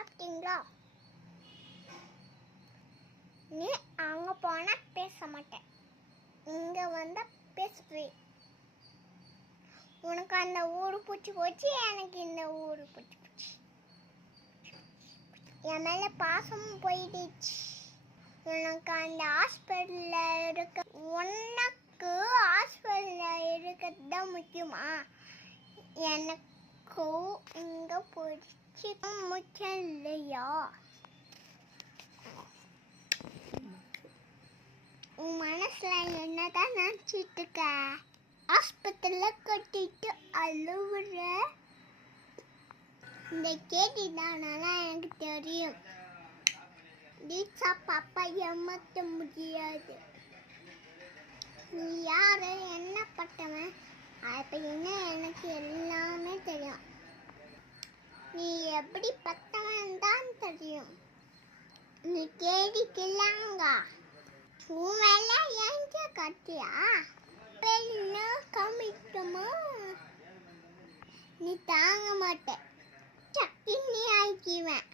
சாப்பிட்டீங்களா? நீ அங்க போனா பேச மாட்டேன், இங்க வந்தா பேசுவேன். உனக்கு அந்த ஊரு பிடிச்சி போச்சு, எனக்கு இந்த ஊரு பிடிச்சி போச்சு. என் மேல பாசமும் போயிடுச்சு. உனக்கு அந்த ஹாஸ்பிட்டல்ல இருக்க உனக்கு ஹாஸ்பிட்டல்ல இருக்கிறது தான் முக்கியமா? எனக்கு இங்க பிடிச்சி முக்கியம் இல்லையா? உன் மனசுல என்னதான் நினைச்சிட்டு இருக்க? ஹாஸ்பிட்டல்ல கட்டிட்டு அழுவுற இந்த கேள்வி தானா எனக்கு தெரியும். தீட்சா பாப்பா ஏமாத்த முடியாது. நீ யாரு, என்ன பட்டவன் அப்படின்னு எனக்கு எல்லாமே தெரியும். நீ எப்படி பட்டவன் தான் தெரியும். நீ கேடிக்கலாங்க உன் வேலை எங்க கட்டியா பெண்ண காமிக்கமா? நீ தாங்க மாட்ட, சக்தி நீ ஆக்கிவேன்.